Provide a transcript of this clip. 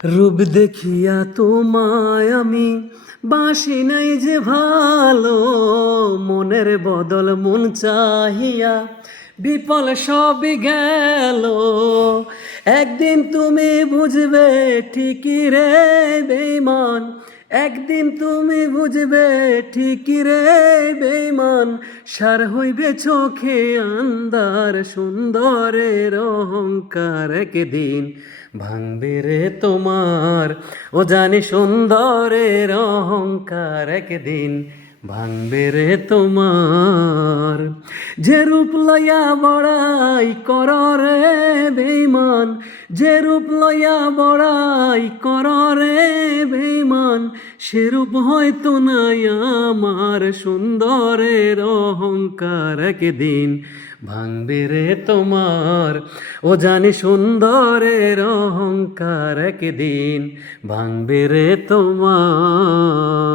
রূপ দেখিয়া তোমায় আমি বাসি নাই যে ভালো, মনের বদল মন চাহিয়া বিফল সবই গেল। একদিন তুমি বুঝবে ঠিকই রে বেঈমান, একদিন তুমি বুঝবে ঠিকই রে বেঈমান। সার হইবে চোখে আন্দার, সুন্দরের অহংকার একদিন ভাঙবে রে তোমার। ও জানি সুন্দরের অহংকার একদিন ভাঙবে রে তোমার। যে রূপ লইয়া বড়াই কর রে বেঈমান, যে রূপ লইয়া বড়াই কর রে বেঈমান, সে রূপ হয়তো নাই আমার। সুন্দরের অহংকার একদিন ভাঙবে রে তোমার। ও জানি সুন্দরের অহংকার একদিন ভাঙবে রে তোমার।